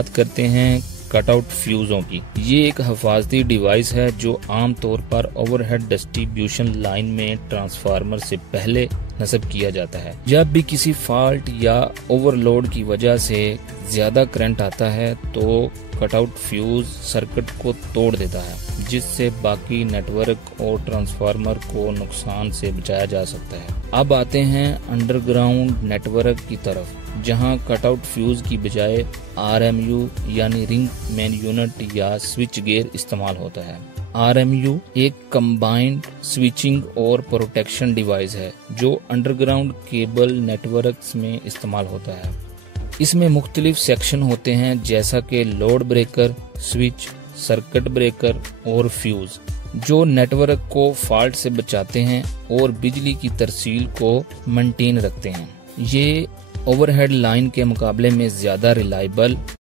بات کرتے ہیں کٹ آؤٹ فیوزوں کی۔ یہ ایک حفاظتی ڈیوائس ہے جو عام طور پر اوور ہیڈ ڈسٹریبیوشن لائن میں ٹرانسفارمر سے پہلے نصب کیا جاتا ہے۔ جب بھی کسی فالٹ یا اوور لوڈ کی وجہ سے زیادہ کرنٹ آتا ہے تو کٹ آؤٹ فیوز سرکٹ کو توڑ دیتا ہے، جس سے باقی نیٹ ورک اور ٹرانسفارمر کو نقصان سے بچایا جا سکتا ہے۔ اب آتے ہیں انڈر گراؤنڈ نیٹ ورک کی طرف، جہاں کٹ آؤٹ فیوز کی بجائے RMU یعنی رنگ مین یونٹ یا سوئچ گیئر استعمال ہوتا ہے۔ RMU ایک کمبائنڈ سوئچنگ اور پروٹیکشن ڈیوائس ہے جو underground cable networks میں استعمال ہوتا ہے۔ اس میں مختلف سیکشن ہوتے ہیں جیسا کہ load breaker, switch, circuit breaker اور فیوز، جو نیٹ ورک کو فالٹ سے بچاتے ہیں اور بجلی کی ترسیل کو مینٹین رکھتے ہیں۔ یہ اوور ہیڈ لائن کے مقابلے میں زیادہ ریلائبل